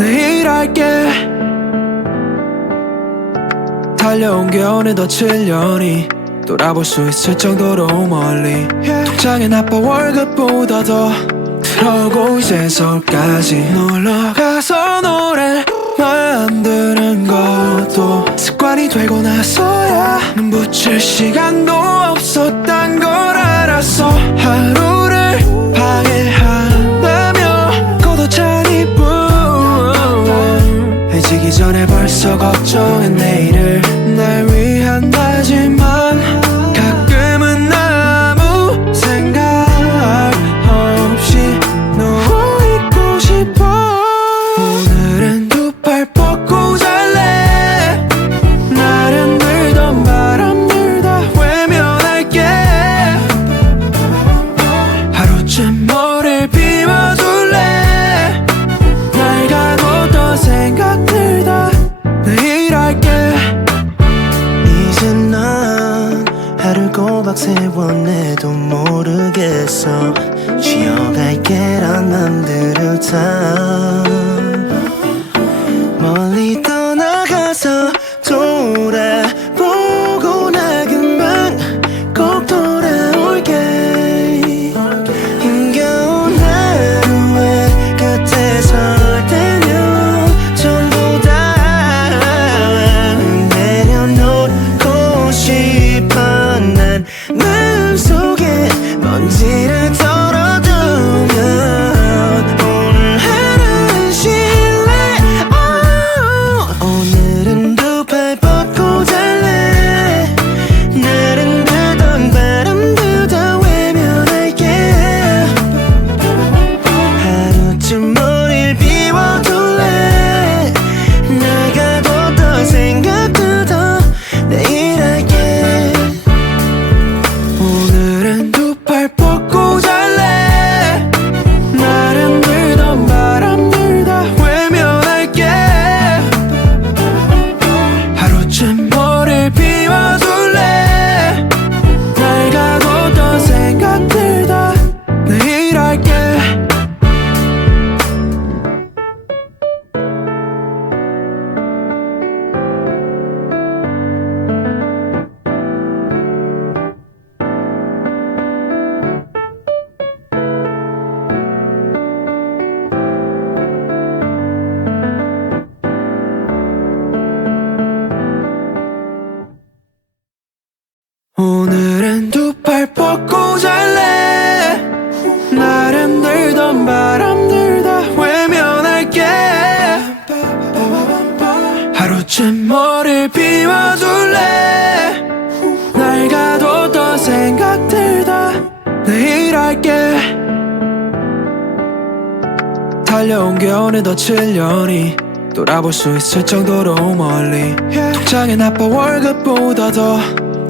내일 할게. 달려온 게 어느덧 7년이 돌아볼 수 있을 정도로 멀리 통장에 나빠 월급보다 더 들어오고 이제 서울까지 놀러 가서 노래 만드는 것도 습관이 되고 나서야 눈 붙일 시간도 없었단 걸 알았어. 하루를 방해한다며 걷어찬 이뿐 해지기 전에 벌써 걱정해 내일을 날 위한다지만 가끔은 아무 생각 없이 누워있고 싶어. 오늘은 두 팔 뻗고 잘래. 날은 들던 바람 들다 외면할게. 하루쯤 머리를 비워둘래. 날 가뒀던 생각 들다 내일 할게. 이제 난 하루 꼬박 세워내도 모르겠어. 쉬어갈게란 맘들을 다 멀리 떠나가서 돌아보고 나 금방 꼭 돌아올게. 힘겨운 하루의 끝에 설 때면 전부 다 내려놓고 싶어. 난 마음속에 먼지를 털어두면 오늘 하루는 쉴래. 오늘은 두 팔 뻗고 잘래. 날은 들던 바람 들다 외면할게. 하루쯤 머리를 비워둘래. 날 가뒀던 생각들도 내일 할게. 오늘은 두 팔 뻗고 잘래. 날은 들던 바람 들다 외면할게. 하루쯤 머리를 비워둘래. 날 가뒀던 생각 들다 내일 할게. 오늘은 두 팔 뻗고 잘래. 날은 들던 바람 들다 외면할게. 하루쯤 머리를 비워둘래. 날 가뒀던 생각 들다 내일 할게. 달려온 게 어느덧 7년이 돌아볼 수 있을 정도로 멀리 통장에 나빠 월급보다 더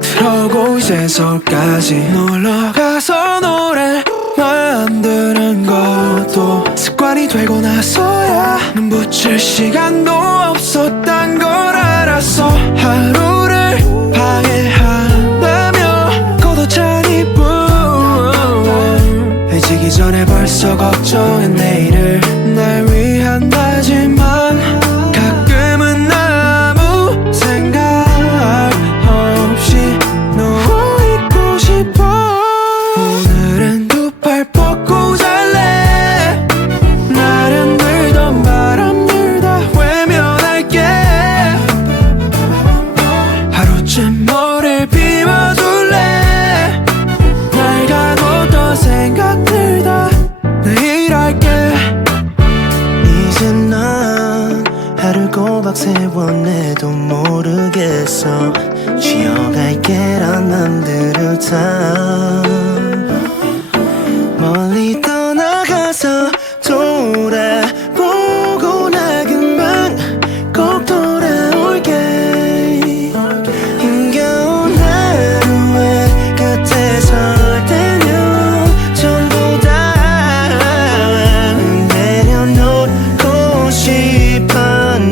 들어오고 이제 서울까지 놀러 가서 노래 만드는 것도 습관이 되고 나서야 눈 붙일 시간도 없었단 걸 알았어. 하루를 방해한다며 걷어찬 이뿐 해지기 전에 벌써 걱정해 내일을 날 위한다지만 가끔은 아무 생각 없이 누워있고 싶어. 오늘은 두 팔 뻗고 잘래. 날은 들던 바람 들다 외면할게. 하루쯤 머리를 비워둘래. 날 가뒀던 생각 들다 내일 할게. 이제 난 하루 꼬박 세워내도 모르겠어. 쉬어갈게란 맘들을 다 멀리 떠나가서 돌아보고 나 금방 꼭 돌아올게. 힘겨운 하루의 끝에 설 때면 전부 다 내려놓고 싶어.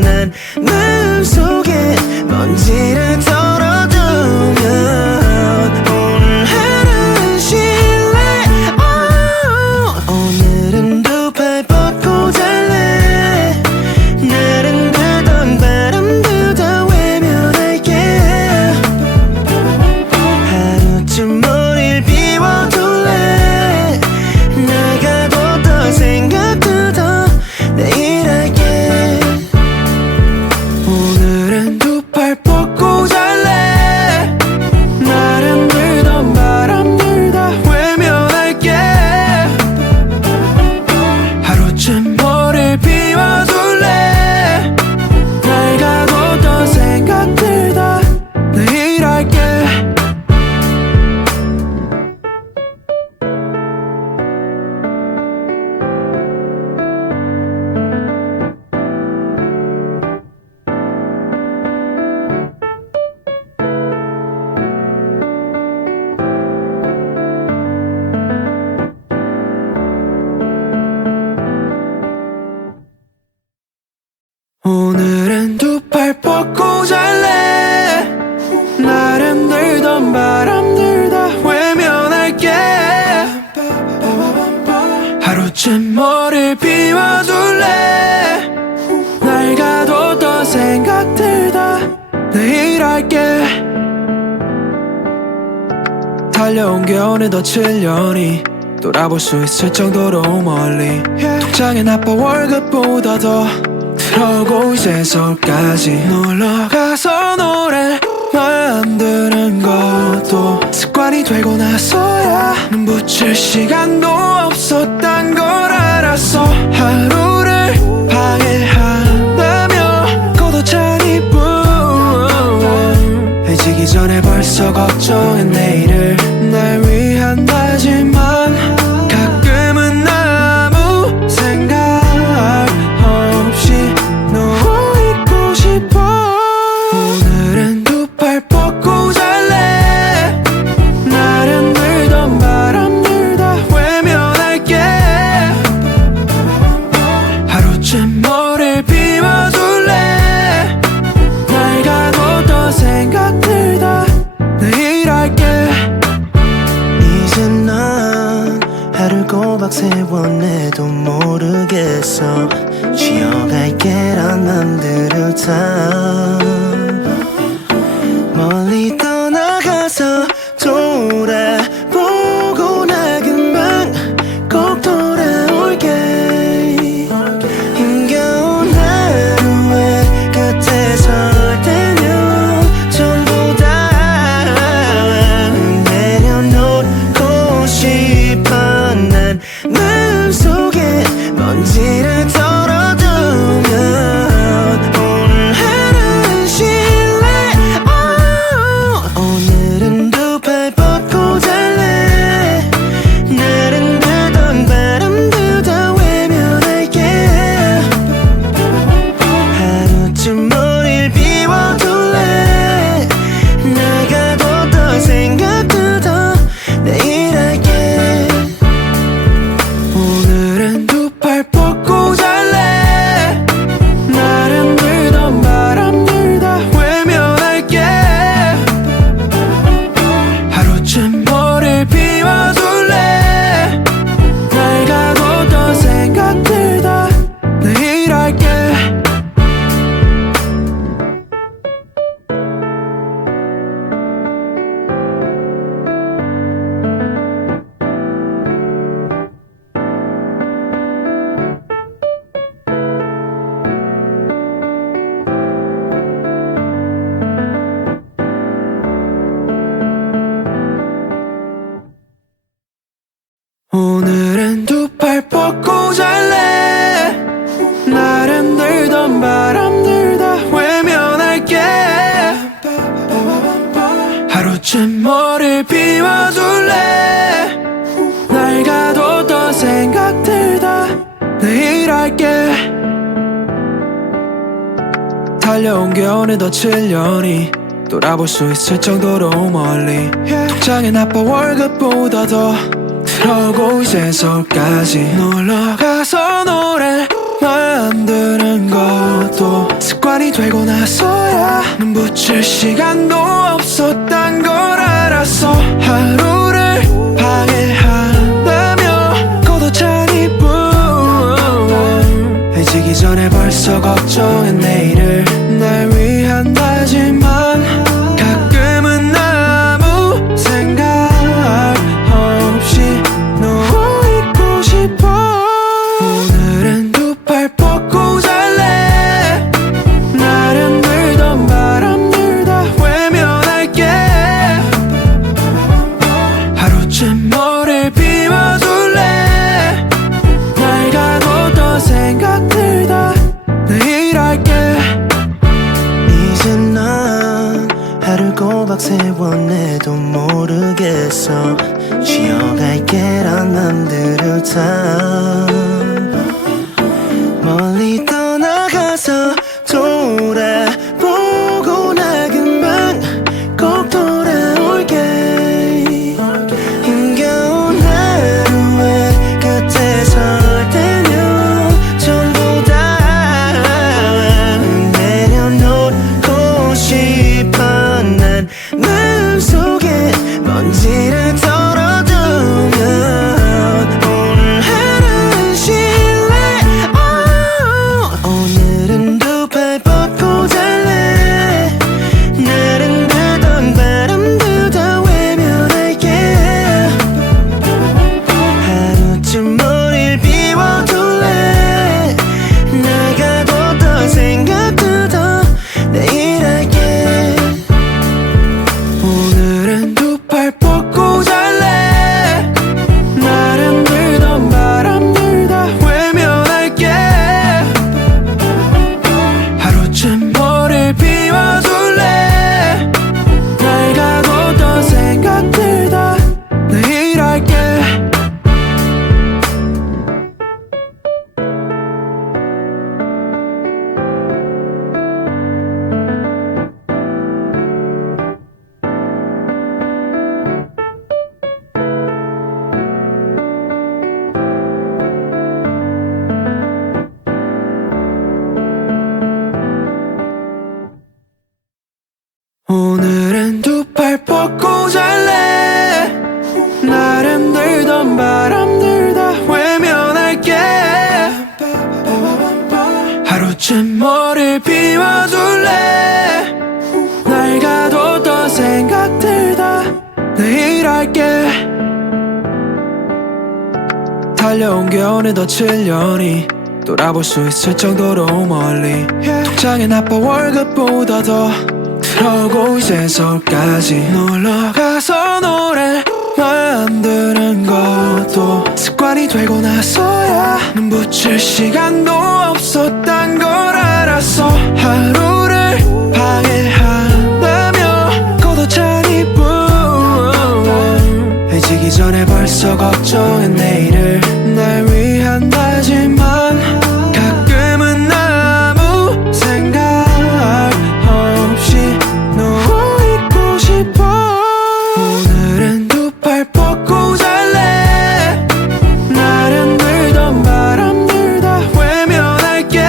난 마음속에 먼지를 털어두면 오늘 하루 하루쯤 머리를 비워둘래. 날 가뒀던 생각들 다 내일 할게. 달려온 게 어느덧 7년이 돌아볼 수 있을 정도로 멀리 통장에 나빠 월급보다 더 들어오고 이제 서울까지 놀러가서 노래 만드는 것도 습관이 되고 나서야 눈 붙일 시간도 없었단 걸 알았어. 하루를 방해한다며 걷어찬 이뿐 해지기 전에 벌써 걱정해 내일을 날 위한다지만 가끔은 아무 생각 없이 누워있고 싶어. 오늘은 두 팔 뻗고 잘래. 날은 들던 바람들 다 외면할게. 하루쯤 머리를 비워둘래. 날 가뒀던 생각들 다 내일 할게. 이제 난 하루 꼬박 세워내도 모르겠어. 쉬어갈게란 맘들을 다 멀리 떠나가서 돌아보고 나 금방 꼭 돌아올게. 힘겨운 하루의 끝에 설 때면 전부 다 내려놓고 싶어. 난 마음속에 먼지를 털어두면 오늘 하루는 쉴래. 오늘은 두 팔 뻗고 잘래. 날은 들던 바람들 다 외면할게. 하루쯤 머리를 비워둘래. 날 가뒀던 생각들 다 내일 할게. 오늘은 두 팔 뻗고 잘래. 날은 들던 바람들 다 외면할게. 하루쯤 머리를 비워둘래. 날 가뒀던 생각들 다 내일 할게. 오늘은 두 팔 뻗고 잘래. 날은 들던 바람들 다 외면할게. 하루쯤 머리를 비워둘래. 날 가뒀던 생각들 다 내일 할게. 달려온 게 어느덧 7년이 돌아볼 수 있을 정도로 멀리 통장에 나빠 월급보다 더 들어오고 이제 서울까지 놀러가서 노래 만드는 것도 습관이 되고 나서야 눈 붙일 시간도 없었단 걸 알았어. 하루를 방해한다며 걷어찬 이뿐 해지기 전에 벌써 걱정해 내일을 날 위한다지만 가끔은 아무 생각 없이 누워있고 싶어. 오늘은 두 팔 뻗고 잘래. 날은 들던 바람들 다 외면할게. 하루쯤 머리를 비워둘래. 날 가뒀던 생각들 다 내일 할게. 머리를 비워둘래 날 가뒀던 생각들 다 내일 할게 달려온 게 어느덧 7년이 돌아볼 수 있을 정도로 멀리 통장에 나빠 월급보다 더 들어오고 이제 서울까지 놀러가서 노래 만드는 것도 습관이 되고 나서야 눈 붙일 시간도 없었단 걸 알았어 하루를 방해한다며 걷어찬 이뿐 해지기 전에 벌써 걱정해 내일을 날 위한다지만 가끔은 아무 생각 없이 누워있고 싶어 오늘은 두 팔 뻗고 잘래 날은 들던 바람들 다 외면할게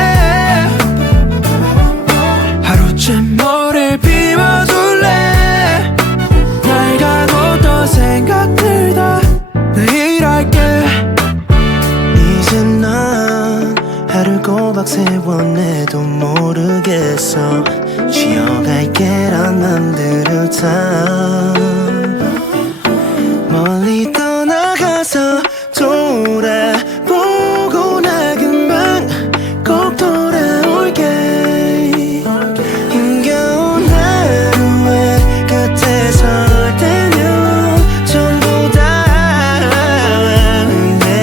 하루쯤 머리를 비워둘래 날 가뒀던 생각들 다 내일 할게 이제 난 하루 꼬박 세워내도 모르겠어 쉬어갈게란 맘들을 다 멀리 떠나가서 돌아보고 나 금방 꼭 돌아올게 힘겨운 하루의 끝에 설 때면 전부 다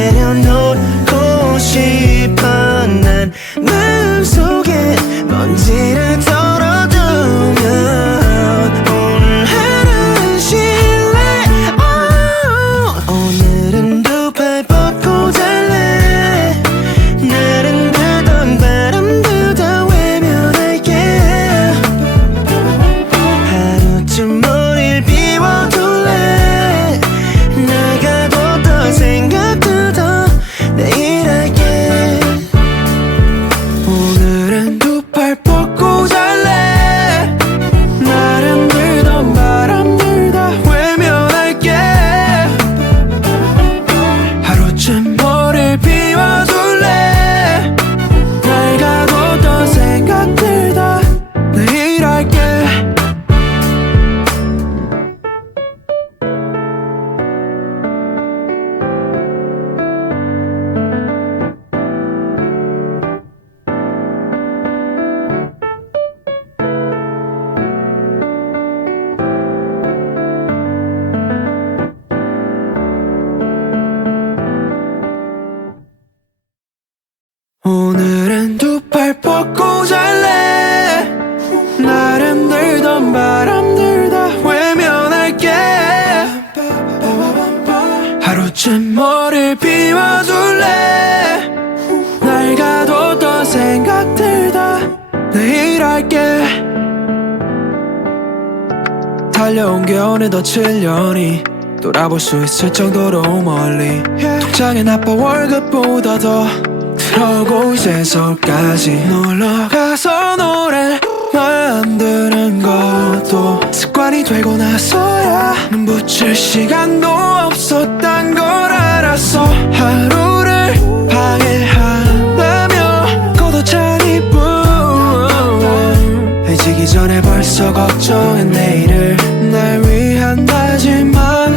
내려놓고 싶어 난 마음속에 먼지를 털어두면 오늘 하루는 쉴래 오늘은 두 팔 뻗고 잘래 날은 들던 바람도 다 외면할게 하루쯤 머리를 비워둘래 날 가뒀던 생각도 더 내일 할게 오늘은 두 팔 뻗고 잘래 날은 들던 바람들 다 외면할게 하루쯤 머리를 비워둘래 날 가뒀던 생각들 다 내일 할게 오늘은 두 팔 뻗고 잘래 날은 들던 바람들 다 외면할게 하루쯤 머리를 비워둘래 날 가뒀던 생각들 다 내일 할게 달려온 게 어느덧 7년이 돌아볼 수 있을 정도로 멀리 통장에 나빠 월급보다 더 들어오고 이제 서울까지 놀러가서 노래 만드는 것도 습관이 되고 나서야 눈 붙일 시간도 없었단 걸 알았어 하루를 방해한다며 걷어찬 이뿐 해지기 전에 벌써 걱정해 내일을 날 위한다지만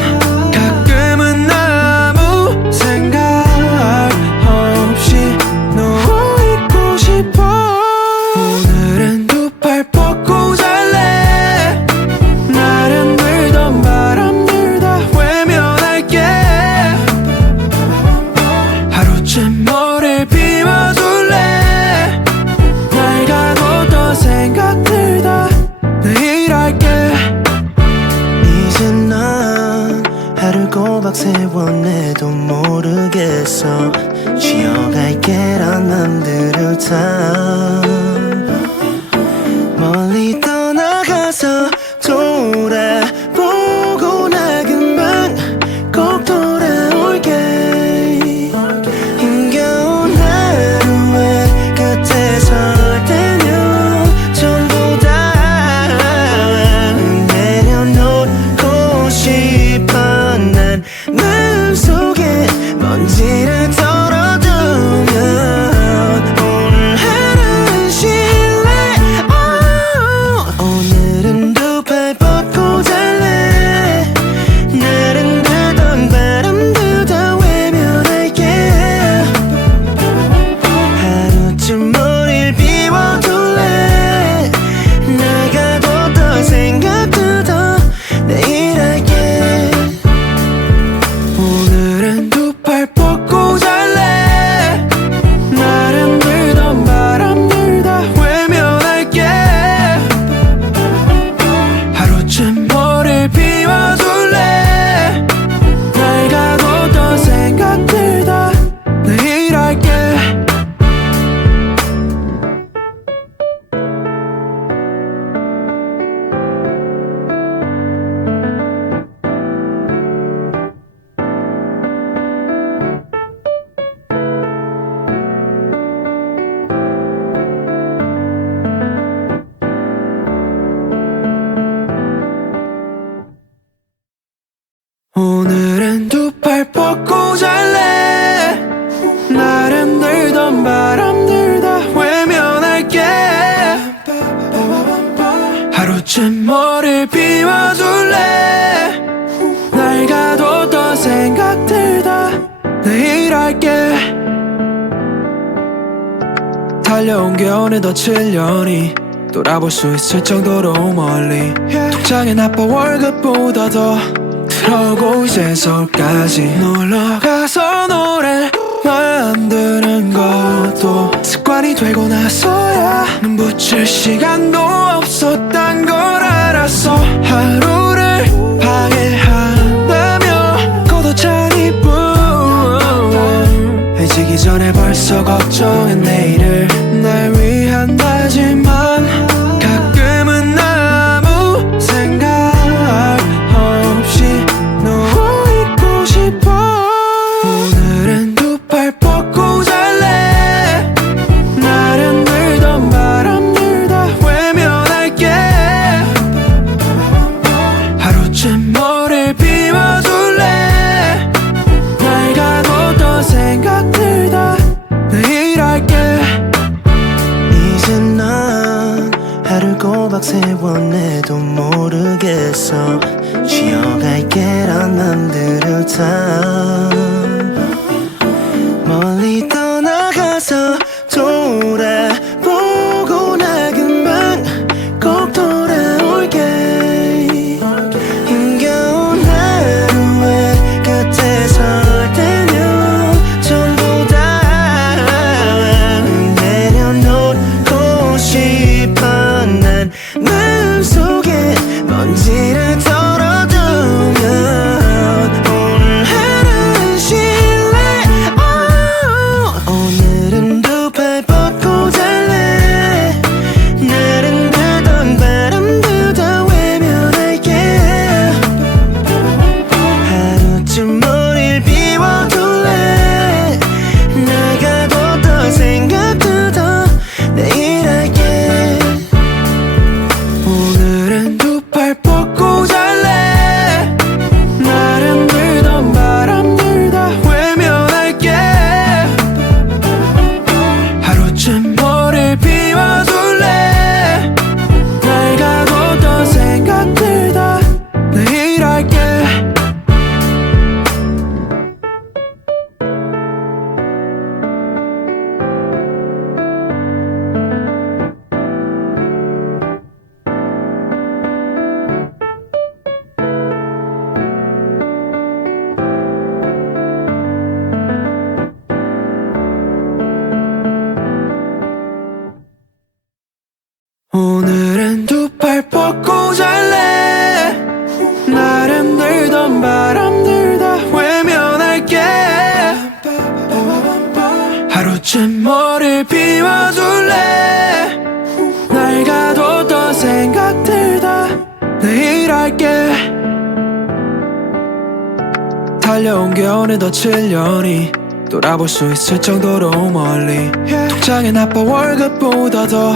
가끔은 아무 생각 없이 누워있고 싶어 오늘은 두 팔 뻗고 잘래 날은 들던 바람들 다 외면할게 달려온 게 어느덧 7년이 돌아볼 수 있을 정도로 멀리 통장에 나빠 월급보다 더 들어오고 이제 서울까지 놀러가서 노래 만드는 것도 습관이 되고 나서야 눈 붙일 시간도 없었단 걸 알았어. 하루를 방해한다며 걷어찬 이뿐 해지기 전에 벌써 걱정해 내일을 날 위한다지만 가끔은 아무 생각 없이 누워있고 싶어. 오늘은 두 팔 뻗고 잘래. 날은 들던 바람들 다 외면할게. 하루쯤 머리를 비워둘래. 날 가뒀던 생각들 다 내일 할게. 이제 난 하루 꼬박 세워내도 모르겠어. 쉬어갈게란 맘들을 다 멀리 떠나가서 돌아보고 나 금방 꼭 돌아올게. 힘겨운 하루의 끝에 설 때면 전부 다 내려놓고 싶어. 난 마음속에 먼지를 털어두면 오늘 하루는 쉴래. 오늘은 두 팔 뻗고 잘래. 날은 들던 바람도 다 외면할게. 하루쯤 머리를 비워둘래. 날 가뒀던 생각도 더 내일 할게. 오늘은 두 팔 뻗고 잘래. 날은 들던 바람들 다 외면할게. 하루쯤 머리를 비워둘래. 날 가뒀던 생각들 다 내일 할게. 오늘은 두 팔 뻗고 잘래. 날은 들던 바람들 다 외면할게. 하루쯤 머리를 비워둘래. 날 가뒀던 생각들 다 내일 할게. 달려온 게 어느덧 7년이 돌아볼 수 있을 정도로 멀리 통장에 나빠 월급보다 더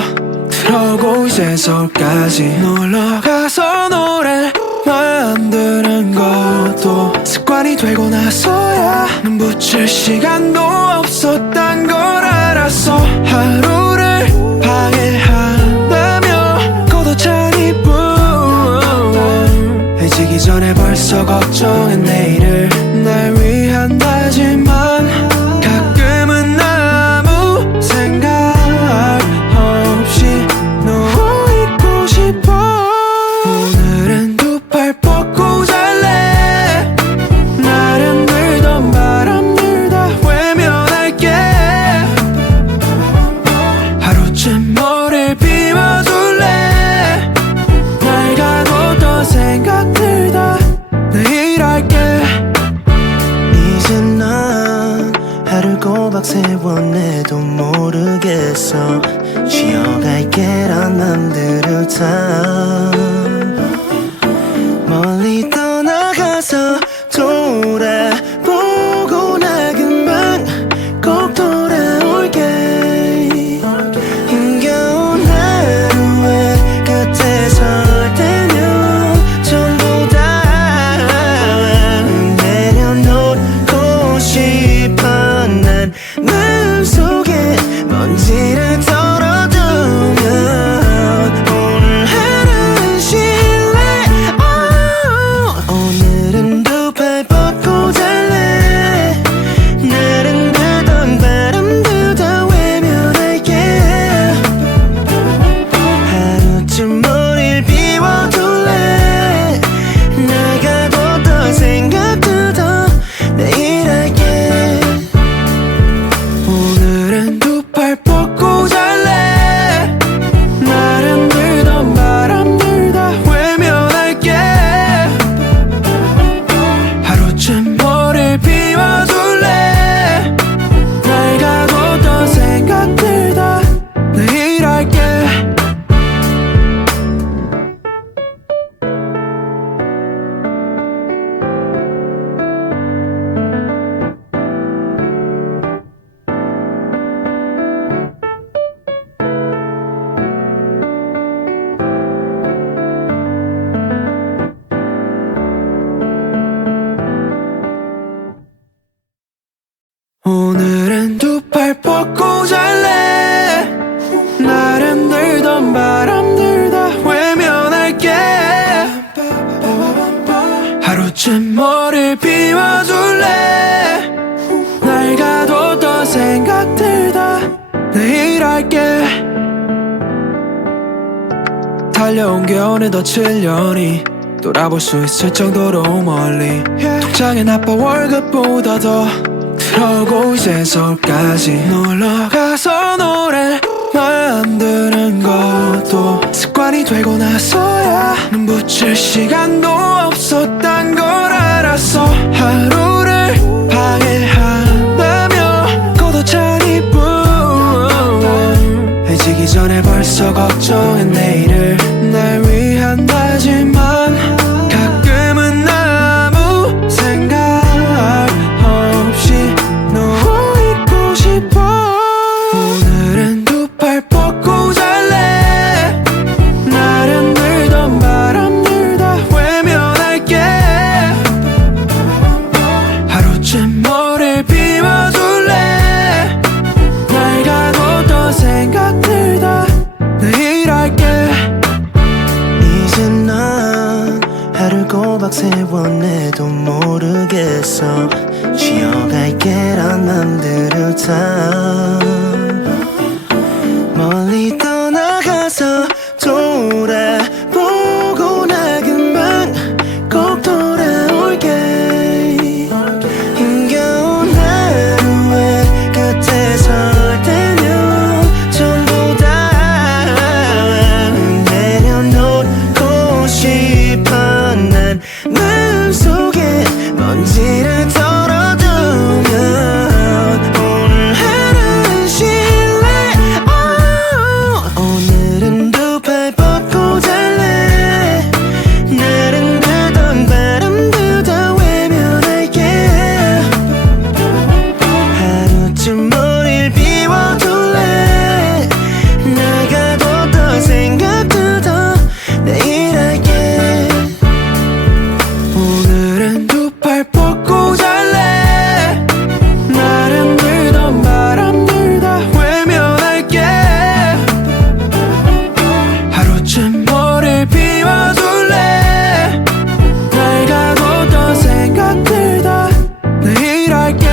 들어오고 이제 서울까지 놀러가서 노래 만드는 것도 습관이 되고 나서야 눈 붙일 시간도 없었단 걸 알았어. 하루를 방해한다며 걷어찬 이뿐 해지기 전에 벌써 걱정해 내일을 날 위한다지만 가끔은 아무 생각 없이 누워있고 싶어. 오늘은 두 팔 뻗고 잘래. 날은 들던 바람들 다 외면할게. 하루쯤 머리를 비워둘래. 날 가뒀던 생각들 다 내일 할게. 이제 난 하루 꼬박 세워내도 모르겠어. 쉬어갈게란 맘들을 다 멀리 떠나가서 돌아보고 나 금방 꼭 돌아올게. 힘겨운 하루의 끝에 설 때면 전부 다 내려놓고 싶어. 난 마음속에 먼지를 털어두면 오늘 하루는 쉴래. 오늘은 두 들다 내일 할게. 달려온 게 어느덧 7년이 돌아볼 수 있을 정도로 멀리. 통장에 나빠 월급보다 더 들어오고 이제 서울까지 놀러가서 노래 만드는 것도 습관이 되고 나서야 눈 붙일 시간도 없었단 걸 알았어. 하루를 방해한다며 걷어찬 이뿐 해지기 전에 벌써 걱정해 내일을 날 위한다지만 가끔은 아무 생각 없이 누워있고 싶어. 오늘은 두 팔 뻗고 잘래. 날은 들던 바람 들다 외면할게. 하루쯤 머리를 비워둘래. 날 가뒀던 생각 들다 내일 할게. 이제 난 하루 꼬박 세워내도 모르겠어. 쉬어갈게란 맘들을 다 멀리 떠나가서 돌아보고 나 금방 꼭 돌아올게. 힘겨운 하루의 끝에 설 때면 전부 다 내려놓고 싶어. 난 마음속에 먼지를 털어두면 오늘 하루는 쉴래. 오늘은 두 팔 뻗고 잘래. 날은 들던 바람 들다 외면할게. 하루쯤 머리를 비워둘래. 날 가뒀던 생각들도 내일 할게. 오늘은 두 팔 뻗고 잘래. 날은 들던 바람 들다 외면할게. 하루쯤 머리를 비워둘래. 날 가뒀던 생각 들다 내일 할게.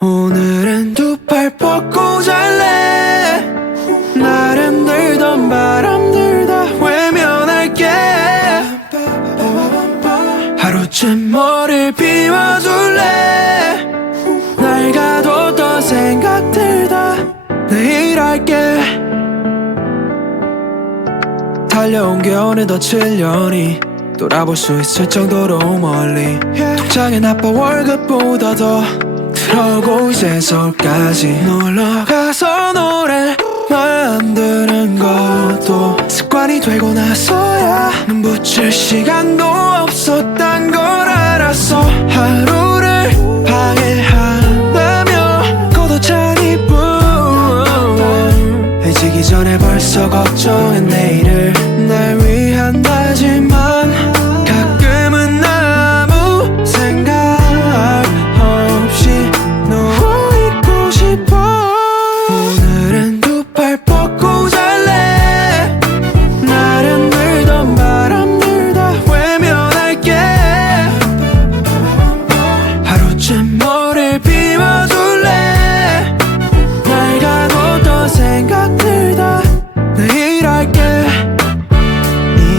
오늘은 두 팔 뻗고 잘래. 날은 들던 바람 들다 외면할게. 하루쯤 머리를 비워둘래. 날 가뒀던 생각 들다 내일 할게. 달려온 게 어느덧 7년이 돌아볼 수 있을 정도로 멀리. 통장에 나빠 월급보다 더 들어오고 이제 서울까지 놀러가서 노래 만드는 것도 습관이 되고 나서야 눈 붙일 시간도 없었단 걸 알았어. 하루를 방해한다며 걷어찬 이뿐 해지기 전에 벌써 걱정해 내일을 날 위한다지만 가끔은 아무 생각 없이 누워있고 싶어. 오늘은 두 팔 뻗고 잘래. 날은 들던 바람 들다 외면할게. 하루쯤 머리를 비워둘래. 날 가뒀던 생각 들다 내일 할게.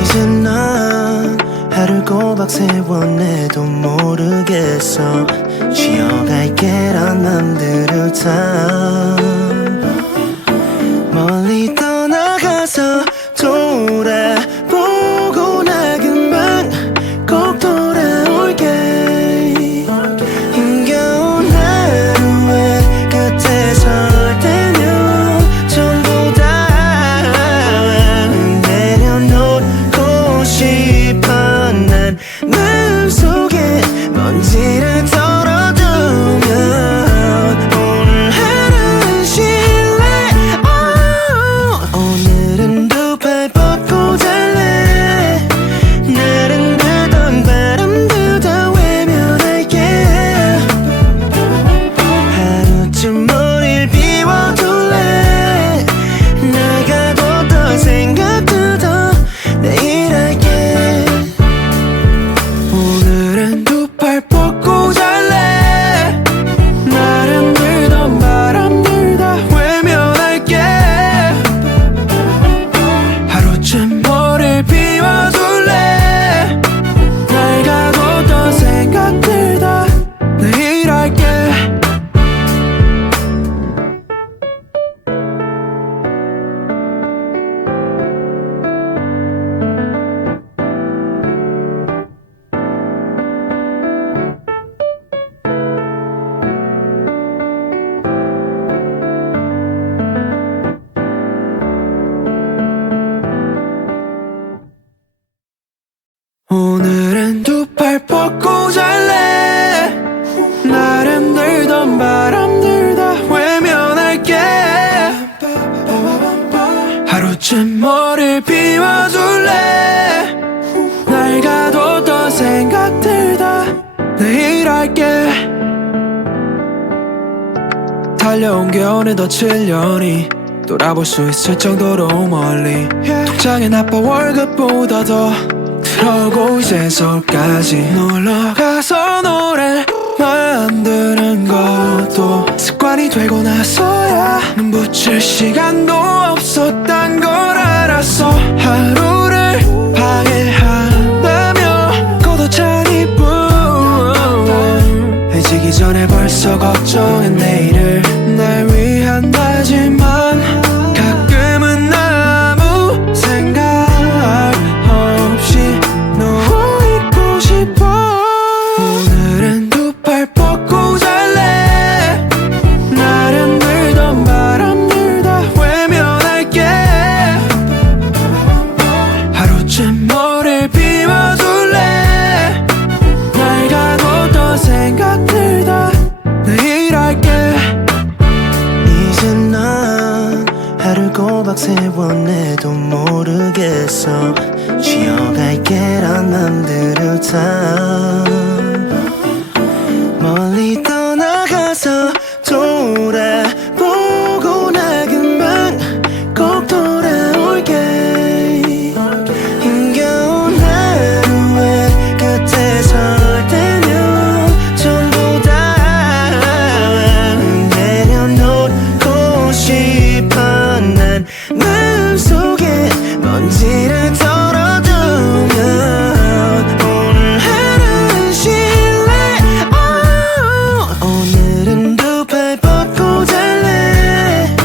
이제 난 하루 꼬박 세워내도 모르겠어. 쉬어갈게란 맘들을 다 멀리 떠나가서 돌아보고 나 금방 꼭 돌아올게. 힘겨운 하루의 끝에 설 때면 전부 다 내려놓고 싶어. 난 마음속에 먼지를 털어두면 오늘 하루는 쉴래. 오늘은 두 팔 뻗고 벗고 잘래. 날은 들던 바람들 다 외면할게. 하루쯤 머리를 비워줄래. 날 가뒀던 생각들 다 내일 할게. 달려온 게 어느덧 7년이 돌아볼 수 있을 정도로 멀리. 통장에 나빠 월급보다 더 들어오고 이제 서울까지 놀러 가서 노래 만드는 것도 습관이 되고 나서야 눈 붙일 시간도 없었단 걸 알았어. 하루를 방해한다며 고도찬 이뿐 해지기 전에 벌써 걱정해 내일을. 날 위한다지만 가끔은 아무 생각 없이 누워있고 싶어. 오늘은 두 팔 뻗고 잘래. 날은 들던 바람들 다 외면할게. 하루쯤 머리를 비워줄래. 날 가뒀던 생각들 다 내일 할게. 이제 난 하루 꼬박 세워내도 모르겠어. 쉬어갈게란 맘들을 다 멀리 떠나가서 돌아보고 나 금방 꼭 돌아올게. 힘겨운 하루의 끝에 설 때면 전부 다 내려놓고 싶어. 난 마음속에 먼지를 털어두면 오늘 하루는 쉴래. 오늘은 두 팔 뻗고 잘래.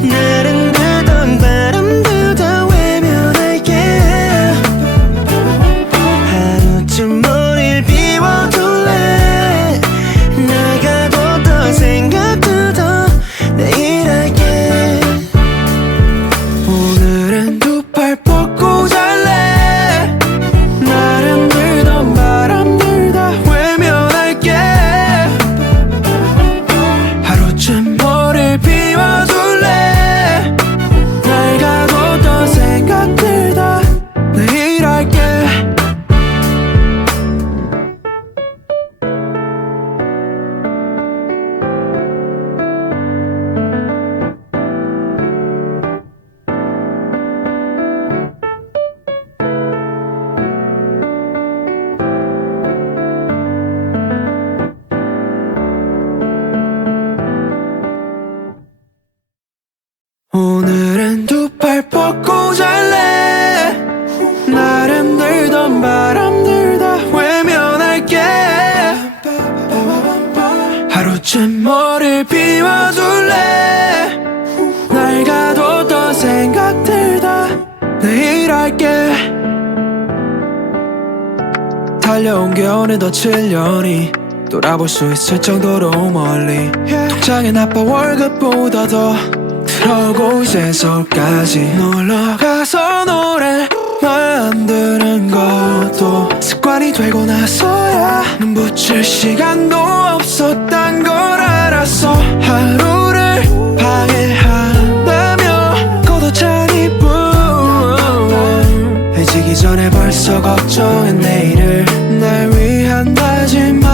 날은 들던 바람들 다 외면할게. 하루쯤 머리를 비워둘래. 날 가뒀던 생각들 다 내일 할게. 오늘은 두 팔 뻗고 잘래. 날은 들던 바람들 다 외면할게. 하루쯤 머리를 비워줄래. 날 가뒀던 생각들 다 내일 할게. 오늘은 두 팔 뻗고 잘래. 날은 들던 바람들 다 외면할게. 하루쯤 머리를 비워줄래. 날 가뒀던 생각들 다 내일 할게. 달려온 게 어느덧 7년이 돌아볼 수 있을 정도로 멀리. 통장에 나빠 월급보다 더 들어오고 이제 서울까지 놀러 가서 노래 만드는 것도 습관이 되고 나서야 눈 붙일 시간도 없었단 걸 알았어. 하루를 방해한다며 고도찬 이뿐 해지기 전에 벌써 걱정해 내일을. 날 위한다지만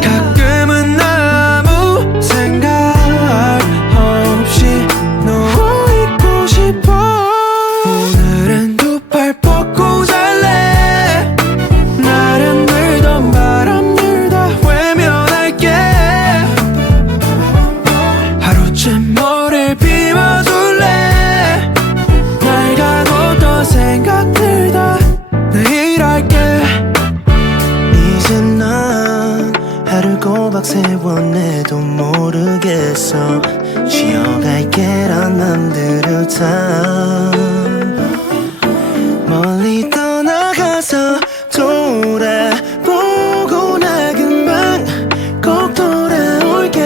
가끔은 아무 생각 없이 누워있고 싶어. 오늘은 두 팔 뻗고 잘래. 날은 들던 바람들 다 외면할게. 하루쯤 머리를 비워줄래. 날 가뒀던 생각들 다 내일 할게. 이제 난 하루 꼬박 세워내도 모르겠어. 쉬어갈게란 맘들을 다 멀리 떠나가서 돌아보고 나 금방 꼭 돌아올게.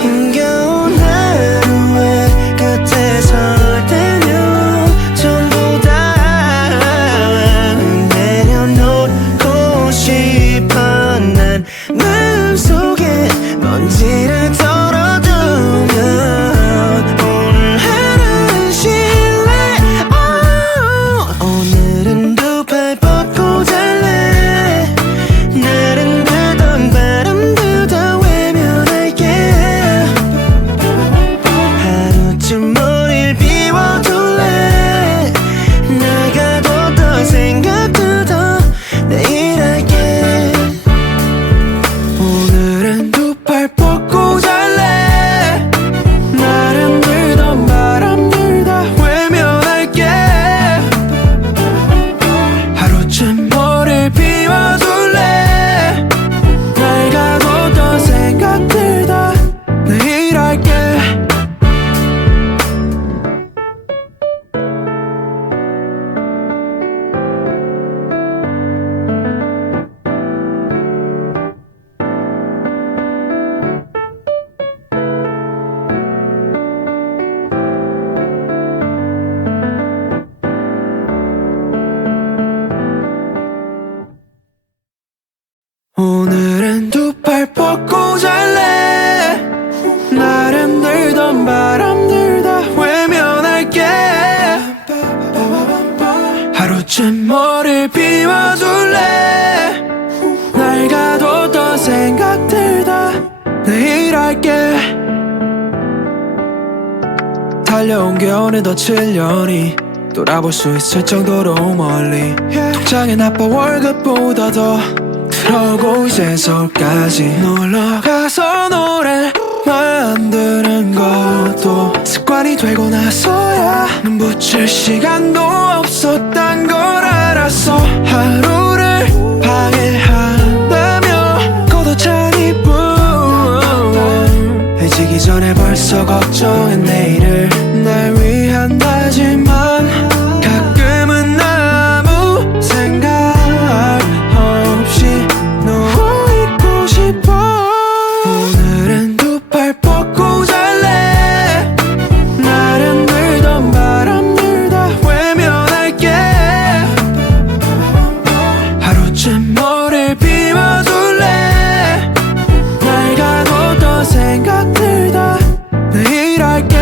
힘겨운 하루의 끝에 설 때면 전부 다 내려놓고 하루쯤 머리를 비워둘래 날 가뒀던 생각들 다 내일 할게 달려온 게 어느덧 7년이 돌아볼 수 있을 정도로 멀리 통장에 나빠 월급보다 더 들어오고 이제 서울까지 놀러가서 노래 만드는 것도 습관이 되고 나서야 눈 붙일 시간도 없었단 걸 알았어 하루를 방해한다며 걷어찬 이뿐 해지기 전에 벌써 걱정해 내일을 날 위한다지만 가끔은 아무 생각 없이 누워있고 싶어 오늘은 두 팔 뻗고 잘래 날은 들던 바람들 다 외면할게 하루쯤 머리를 비워둘래 날 가뒀던 생각들 다 내일 할게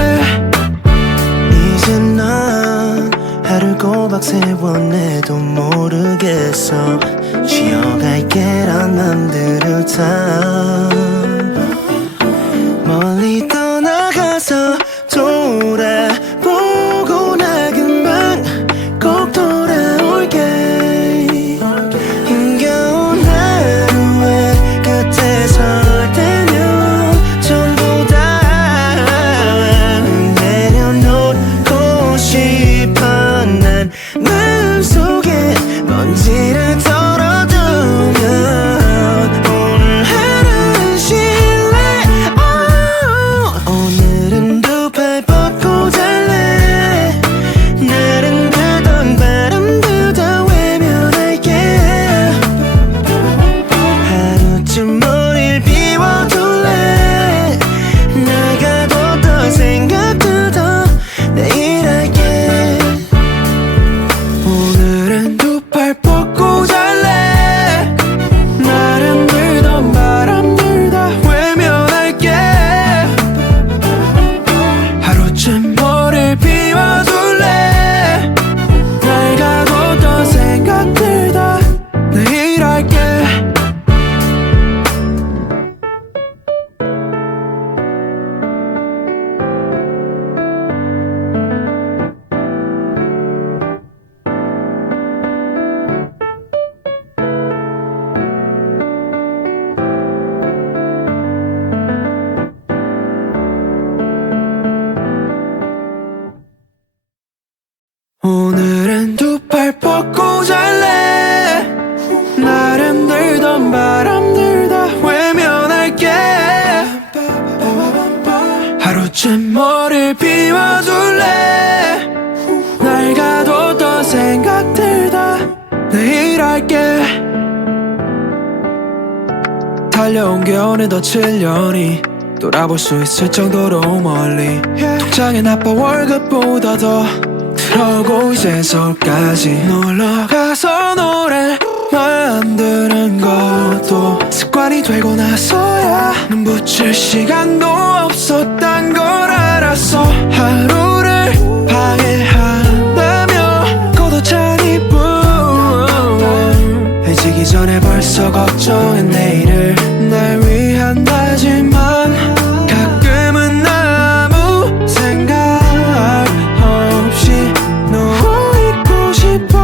이제 난 하루 꼬박 세워내도 모르겠어 쉬어갈게란 맘들을 다 멀리 떠나가서 돌아보고 나 금방 꼭 돌아올게 힘겨운 하루의 끝에 설 때면 전부 다 내려놓고 싶어 난 마음속에 먼지를 털어두면 오늘 하루는 쉴래 오늘은 두 팔 뻗고 잘래 날은 들던 바람도 다 외면할게 하루쯤 머리를 비워둘래 날 가뒀던 생각도 더 내일 할게 오늘은 두 팔 뻗고 잘래 날은 들던 바람들 다 외면할게 하루쯤 머리를 비워둘래 날 가뒀던 생각들 다 내일 할게 오늘은 두 팔 뻗고 잘래 날은 들던 바람들 다 외면할게 하루쯤 머리를 비워둘래 날 가뒀던 생각들 다 내일 할게 달려온 게 어느덧 7년이 돌아볼 수 있을 정도로 멀리 통장에 나빠 월급보다 더 들어오고 이제 서울까지 놀러가서 노래 만드는 것도 습관이 되고 나서야 눈 붙일 시간도 없었단 걸 알았어 하루를 방해한다며 걷어찬 이뿐 해지기 전에 벌써 걱정해 내일을 날 위한다지만 가끔은 아무 생각 없이 누워있고 싶어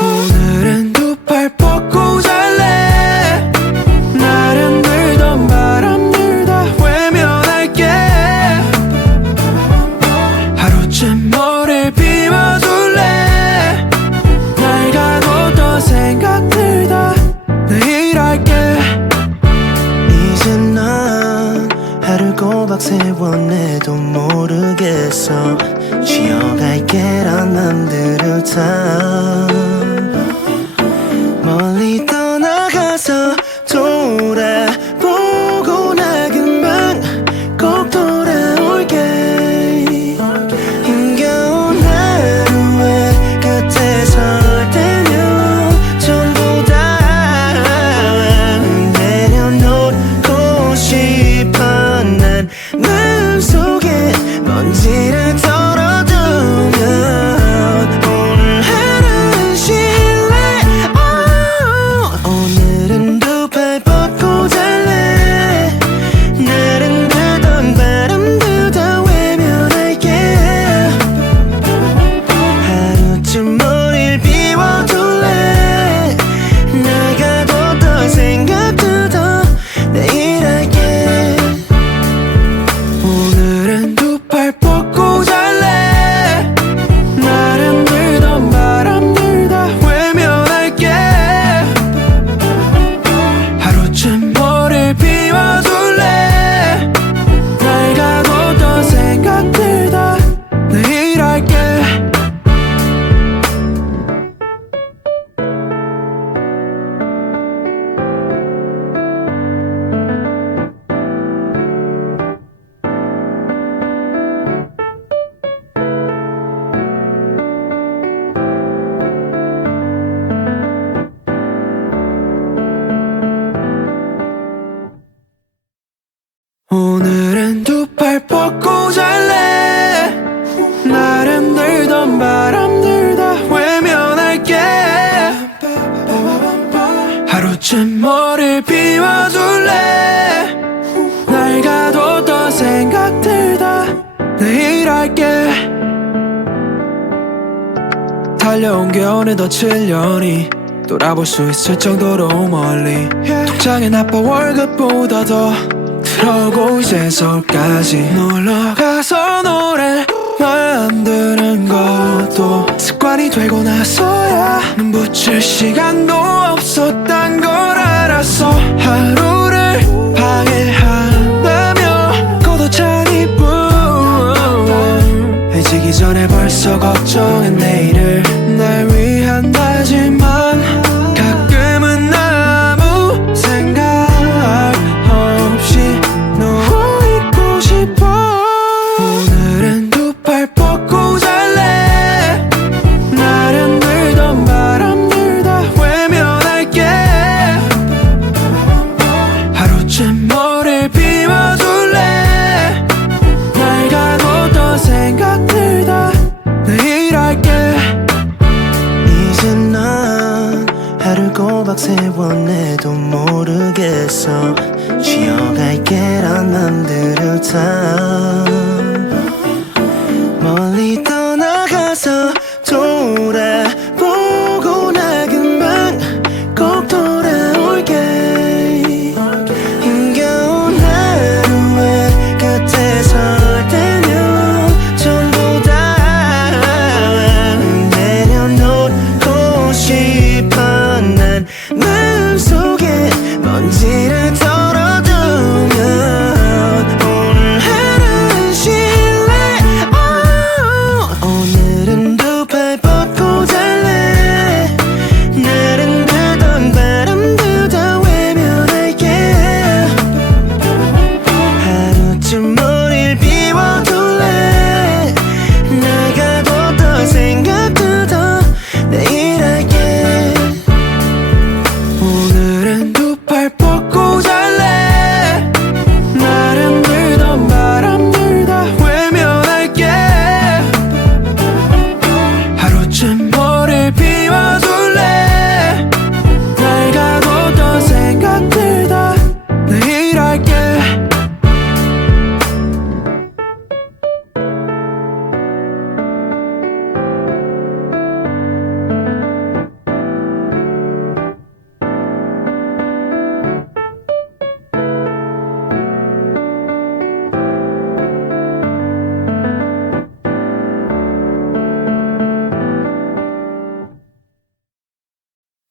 오늘은 두 팔 뻗고 잘래 날은 들던 바람들 다 외면할게 하루쯤 머리를 비워둘래 날 가뒀던 생각들 다 내일 할게 이제 난 하루 꼬박 세워내도 모르겠어 쉬어갈게란 맘들을 다 멀리 떠나가서 돌아보고 나 금방 꼭 돌아올게 힘겨운 하루의 끝에 설 때면 전부 다 내려놓고 싶어 난 마음속에 먼지를 털어두면 오늘 하루는 하루쯤 머리를 비워둘래. 날 가뒀던 생각들 다 내일 할게. 달려온 게 어느덧 7년이 돌아볼 수 있을 정도로 멀리. 통장에 나빠 월급보다 더 들어오고 이제 서울까지 놀러 가서 노래 만드는 것도 습관이 되고 나서야 눈 붙일 시간도 없었단 걸 알았어. 하루를 방해한다며 걷어찬 이뿐 해지기 전에 벌써 걱정해 내일을. 날 위한다지만 가끔은 아무 생각 없이 누워있고 싶어. 오늘은 두 팔 뻗고 잘래. 날은 들던 바람들 다 외면할게. 하루쯤 머리를 비워둘래. 날 가뒀던 생각들 다 내일 할게. 이제 난 하루 꼬박 세워내도 모르겠어. 쉬어갈게란 맘들을 다 멀리 떠나가서 돌아보고 나 금방 꼭 돌아올게. 힘겨운 하루의 끝에 설 때면 전부 다 내려놓고 싶어. 난 마음속에 먼지를 털어두면 오늘 하루는 쉴래. 오늘은 두 팔 뻗고 잘래. 날은 들던 바람도 다 외면할게. 하루쯤 머리를 비워둘래. 날 가뒀던 생각도 더 내일 할게. 오늘은 두 팔 뻗고 잘래. 날은 들던 바람들 다 외면할게. 하루쯤 머리를 비워둘래. 날 가뒀던 생각들 다 내일 할게.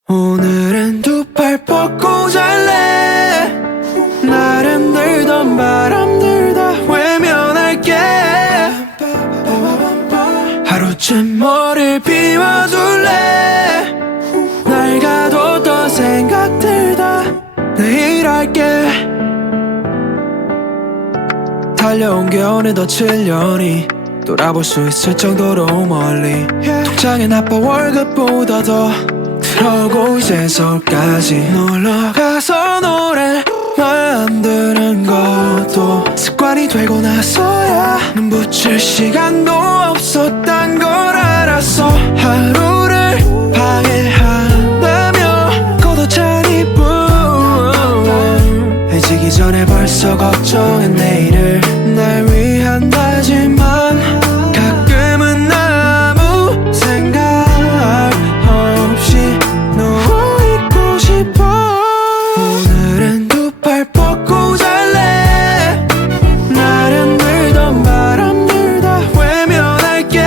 오늘은 두 팔 뻗고 잘래. 날은 들던 바람들 다 외면할게. 하루쯤 머리를 비워둘래. 날 가뒀던 생각들 다 내일 할게. 달려온 게 어느덧 7년이 돌아볼 수 있을 정도로 멀리. 통장에 나빠 월급보다 더 들어오고 이제 서울까지 놀러 가서 노래 만드는 것도 습관이 되고 나서야 눈 붙일 시간도 없었단 걸 알았어. 하루를 방해한다며 걷어찬 이뿐 해지기 전에 벌써 걱정해 내일을. 날 위한다지만 가끔은 아무 생각 없이 누워있고 싶어. 오늘은 두 팔 뻗고 잘래. 날은 들던 바람들 다 외면할게.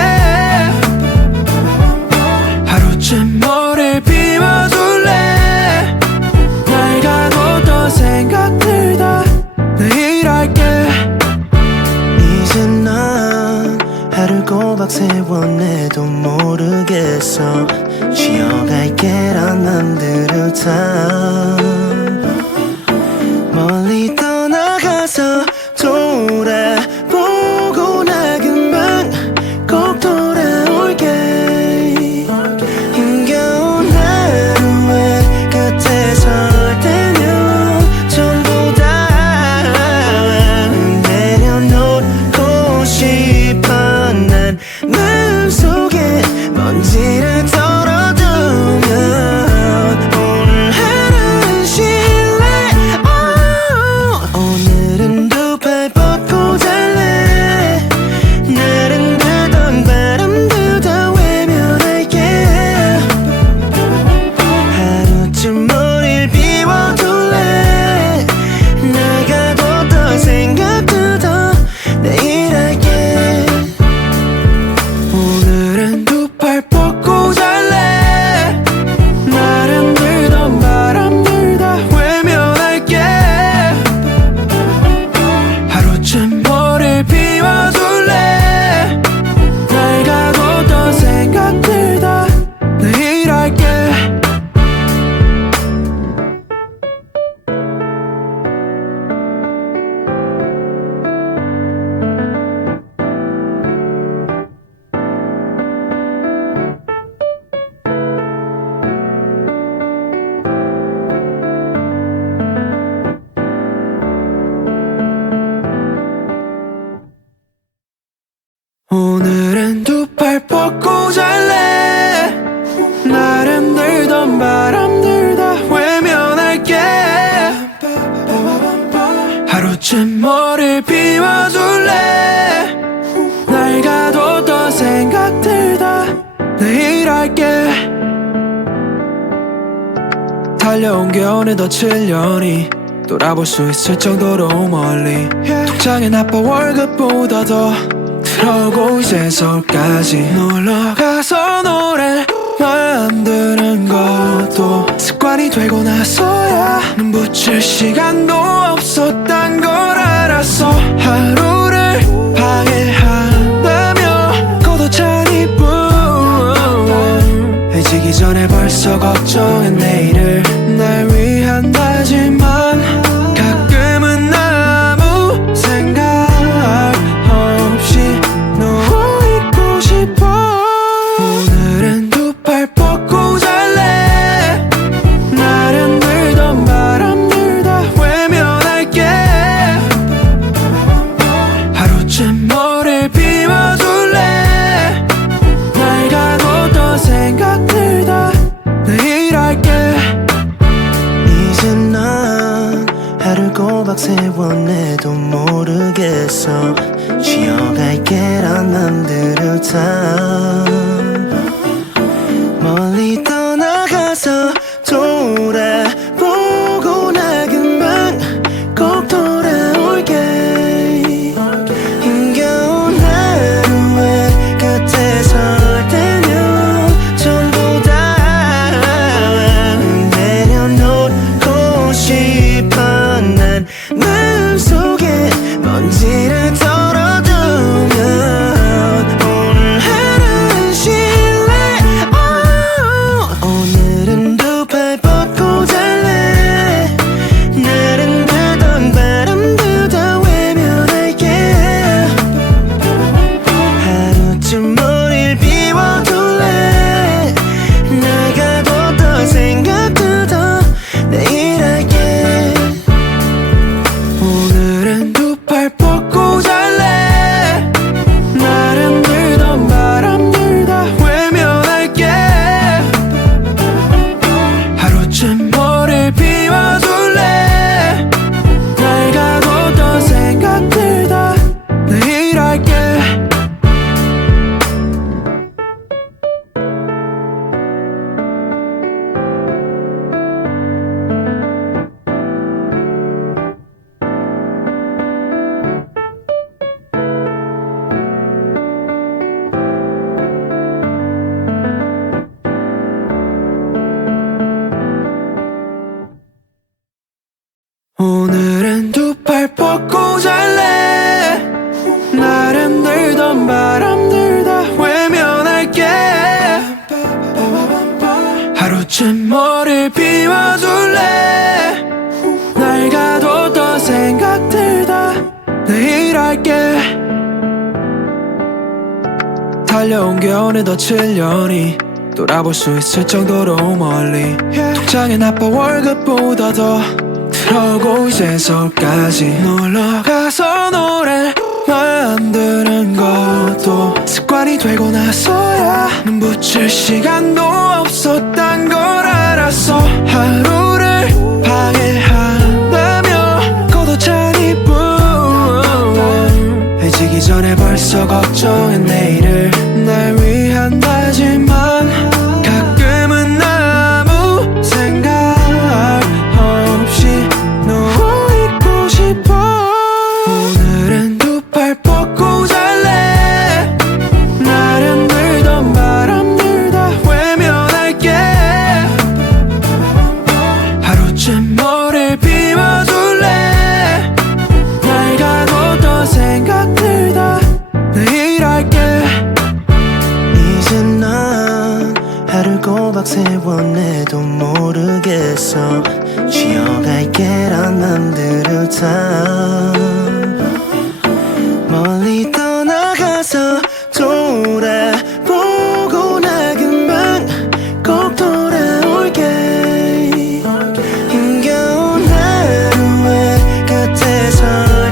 하루쯤 머리를 비워줄래. 날 가뒀던 생각들 다 내일 할게. 달려온 게 어느덧 7년이 돌아볼 수 있을 정도로 멀리. 통장에 나빠 월급보다 더 들어오고 이제 서울까지 놀러가서 노래 만드는 것도 습관이 되고 나서야 눈 붙일 시간도 없었단 걸 알았어. 하루를 방해한다며 걷어찬 이뿐 해지기 전에 벌써 걱정해 내일을. 날 위한다지만 가끔은 아무 생각 없이 누워있고 싶어. 오늘은 두 팔 뻗고 잘래. 날은 들던 바람들 다 외면할게. 하루쯤 머리를 비워줄래. 날 가뒀던 생각들 다 내일 할게. 이제 난 하루 꼬박 세워내도 모르겠어. 쉬어갈게란 맘들을 다 멀리 떠나가서 돌아보고 나 금방 꼭 돌아올게. 힘겨운 하루의 끝에 설 때면 전부 다 내려놓고 싶어. 난 마음속에 먼지를 털어두면 오늘 하루는 쉴래. 오늘은 두 팔 뻗고 잘래. 날은 들던 바람도 다 외면할게. 하루쯤 머리를 비워둘래. 날 가뒀던 생각도 더 내일 할게. 오늘은 두 팔 뻗고 잘래. 날은 들던 바람들 다 외면할게. 하루쯤 머리를 비워줄래. 날 가뒀던 생각들 다 내일 할게. 오늘은 두 팔 뻗고 잘래. 날은 들던 바람들 다 외면할게. 하루쯤 머리를 비워줄래. 날 가뒀던 생각들 다 내일 할게. 달려온 게 어느덧 7년이 돌아볼 수 있을 정도로 멀리. 통장에 나빠 월급보다 더 들어오고 이제 서울까지 놀러가서 노래 만드는 것도 습관이 되고 나서야 눈 붙일 시간도 없었단 걸 알았어. 하루를 방해한다며 걷어찬 이뿐 해지기 전에 벌써 걱정해 내일을. 날 위한다지만 가끔은 아무 생각 없이 누워있고 싶어. 오늘은 두 팔 뻗고 잘래. 날은 들던 바람들 다 외면할게. 하루쯤 머리를 비워줄래. 날 가뒀던 생각들 다 내일 할게. 이제 난 하루 꼬박 세워내도 모르겠어. 쉬어갈게란 맘들을 다 멀리 떠나가서 돌아보고 나 금방 꼭 돌아올게. 힘겨운 하루의 끝에 설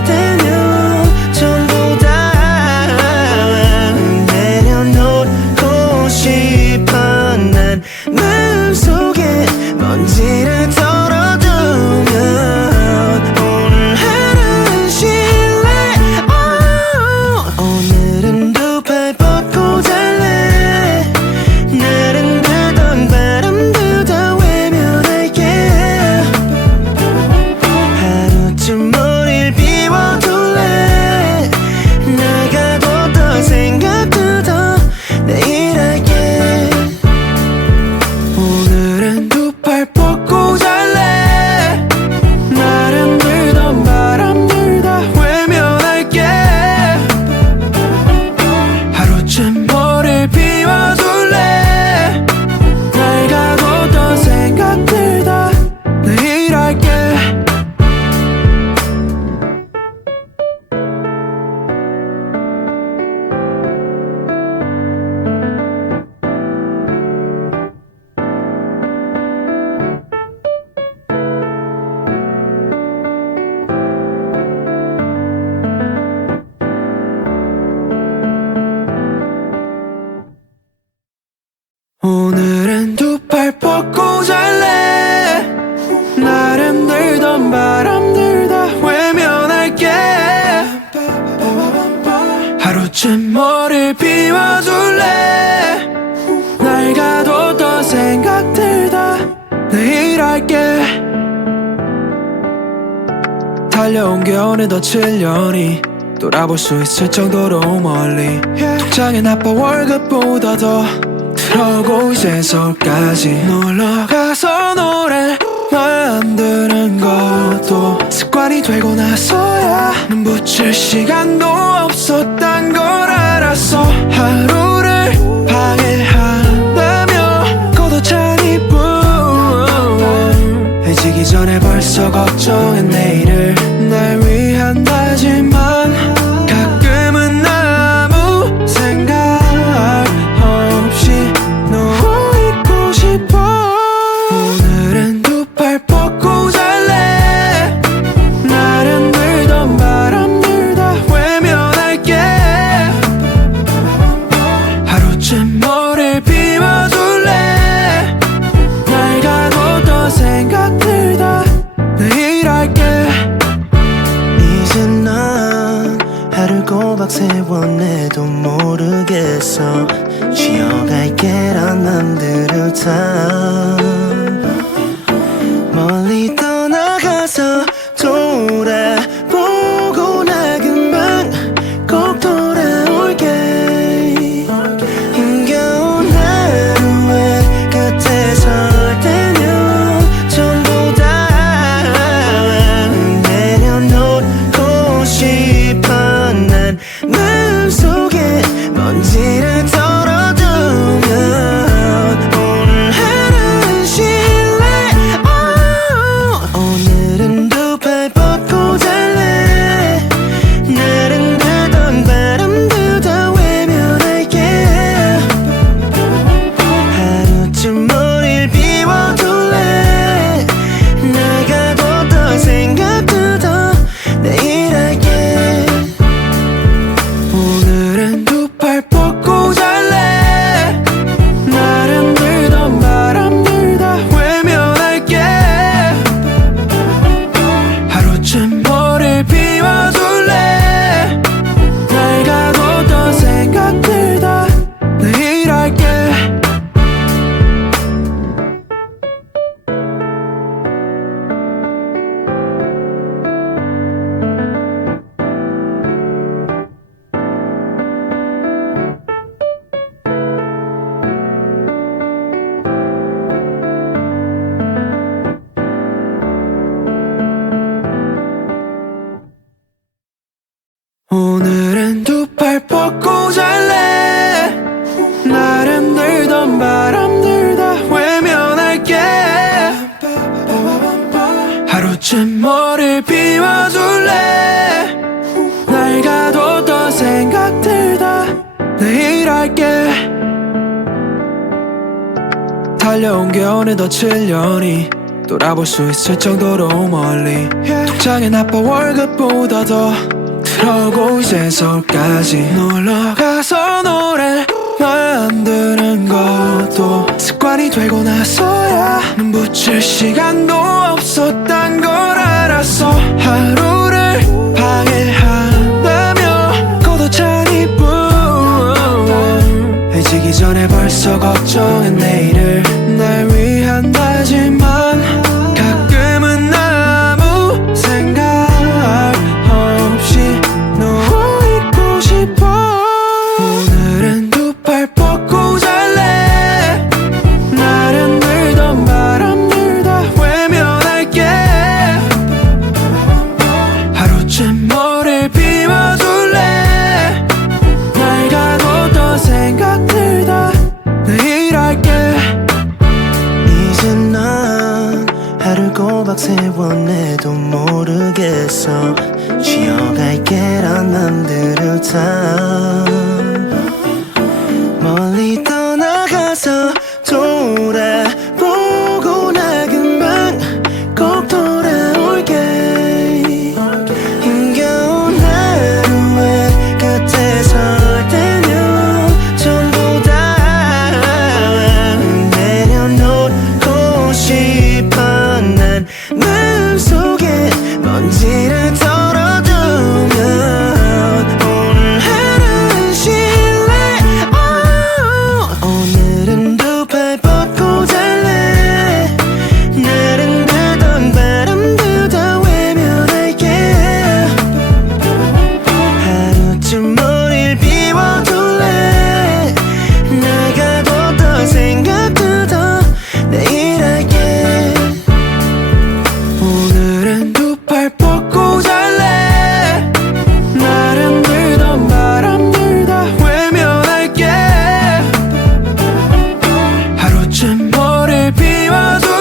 때면 전부 다 내려놓고 싶어. 난 마음속에 먼지를 털어두면 오늘 하루는 벗고 잘래. 날은 들던 바람들 다 외면할게. 하루쯤 머리를 비워둘래. 날 가뒀던 생각들 다 내일 할게. 달려온 게 어느덧 7년이 돌아볼 수 있을 정도로 멀리. 통장에 나빠 월급보다 더 들어오고 이제 서울까지 놀러가서 노래 만드는 것도 습관이 되고 나서야 눈 붙일 시간도 없었단 걸 알았어. 하루를 방해한다며 고도찬 이뿐 해지기 전에 벌써 걱정해 내일을. 날 위한다지만 가끔은 아무 생각 없이 누워있고 싶어. 오늘은 두 팔 뻗고 잘래. 날은 들던 바람들 다 외면할게. 하루쯤 머리를 비워둘래. 날 가뒀던 생각들 다 내일 할게. 이제 난 하루 꼬박 세워내도 모르겠어. 쉬어갈게란 맘들을 다 멀리 떠나가서 돌아보고 나 금방 꼭 돌아올게. 힘겨운 하루의 끝에 설 때면 전부 다 내려놓고 싶어. 난 마음속에 먼지를 털어두면 오늘 하루는 쉴래. 오늘은 두 팔 뻗고 잘래. 날은 들던 바람들 다 외면할게. 하루쯤 머리를 비워둘래. 날 가뒀던 생각들 다 내일 할게. 오늘은 두 팔 뻗고 잘래. 날은 들던 바람들 다 외면할게. 하루쯤 머리를 비워둘래. 날 가뒀던 생각들 다 내일 할게. 오늘은 두 팔 뻗고 잘래. 날은 들던 바람들 다 외면할게. 하루쯤 머리를 비워둘래. 날 가뒀던 생각들 다 내일 할게. 달려온 게 어느덧 7년이 돌아볼 수 있을 정도로 멀리. 통장에 나빠 월급보다 더 들어오고 이제 서울까지 놀러가서 노래 만드는 것도 습관이 되고 나서야 눈 붙일 시간도 없었단 걸 알았어. 하루를 방해한다며 고도찬 이뿐 해지기 전에 벌써 걱정해 내일을. 날 위한다지만 가끔은 아무 생각 없이 누워있고 싶어. 오늘은 두 팔 뻗고 잘래. 날은 들던 바람들 다 외면할게. 하루쯤 머리를 비워둘래. 날 가뒀던 생각들 다 내일 할게. 이제 난 하루 꼬박 세워내도 모르겠어. 쉬어갈게란 맘들을 다 멀리 떠나가서 돌아보고 나 금방 꼭 돌아올게. 힘겨운 하루의 끝에 설 때면 전부 다 내려놓고 모래를 비워둘래